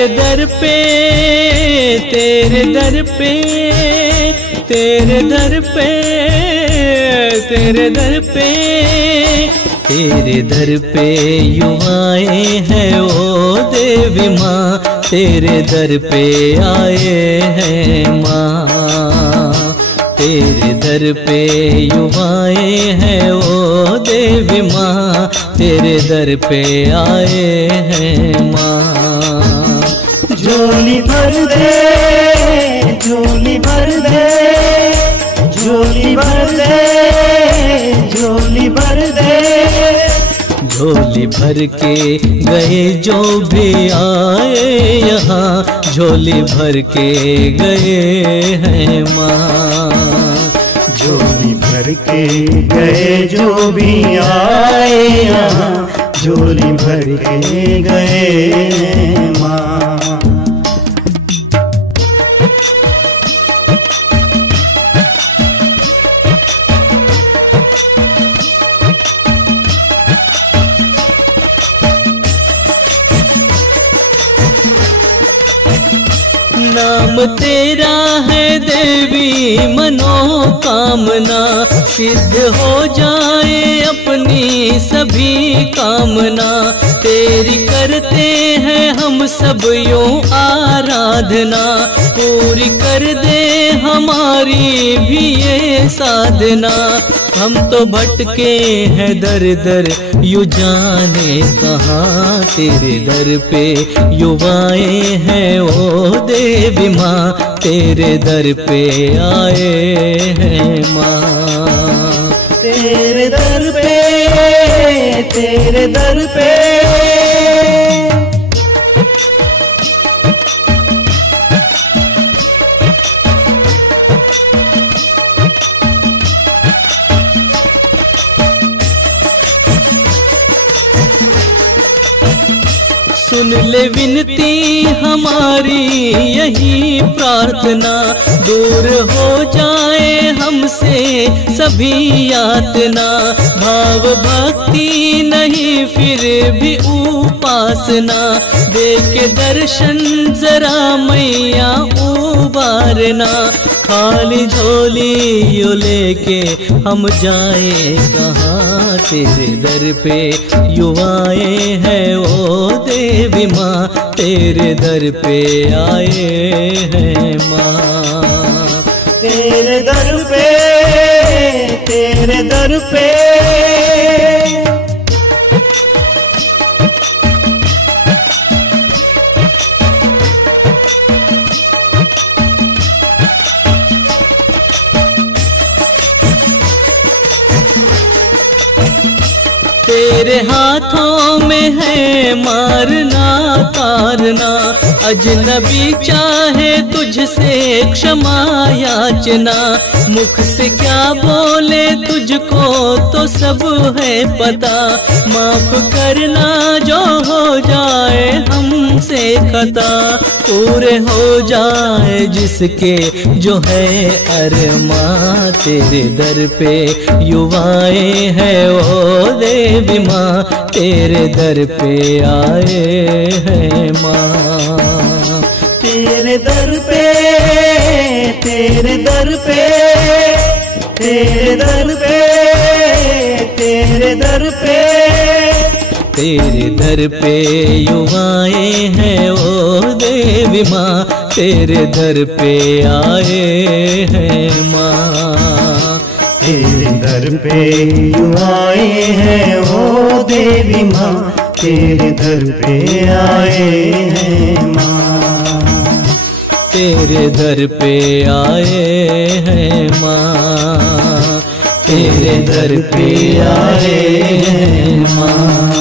तेरे दर पे, तेरे दर पे, तेरे दर पे, तेरे दर पे, तेरे दर पे यूं आए हैं ओ देवी माँ, तेरे दर पे आए हैं माँ। तेरे दर पे यूं आए हैं ओ देवी माँ, तेरे दर पे आए हैं माँ। झोली भर दे, झोली भर दे, झोली भर दे, झोली भर दे। झोली भर के गए जो भी आए यहाँ, झोली भर के गए हैं माँ। झोली भर के गए जो भी आए यहाँ, झोली भर के गए माँ। नाम तेरा है देवी मनोकामना, सिद्ध हो जाए अपनी सभी कामना। तेरी करते हैं हम सब यूं आराधना, पूरी कर दे हमारी भी ये साधना। हम तो भटके हैं दर दर यू जाने कहाँ, तेरे दर पे यू आए हैं ओ देवी माँ, तेरे दर पे आए हैं माँ। तेरे दर पे, तेरे दर पे, सुन ले विनती हमारी यही प्रार्थना, दूर हो जाए हमसे सभी यातना। भाव भक्ति नहीं फिर भी उपासना, दे के दर्शन जरा मैया उबारना। खाली झोली यो लेके हम जाए कहाँ, तेरे दर पे यू आए हैं ओ देवी माँ, तेरे दर पे आए हैं माँ। तेरे दर पे, तेरे दर पे, तेरे हाथों में है मारना तारना, अजनबी चाहे तुझसे क्षमा याचना। मुख से क्या बोले तुझको तो सब है पता, माफ करना जो हो जाए हमसे खता। पूरे हो जाए जिसके जो है अरमां, तेरे दर पे यू आए हैं ओ देवी माँ, तेरे दर पे आए हैं माँ। तेरे दर पे, तेरे दर पे, तेरे दर पे, तेरे दर पे, तेरे दर पे यू आए हैं ओ देवी माँ, तेरे दर पे आए हैं माँ। तेरे दर पे यू आए हैं ओ देवी माँ, तेरे दर पे आए हैं माँ। तेरे दर पे आए हैं माँ, तेरे दर पे आए हैं माँ।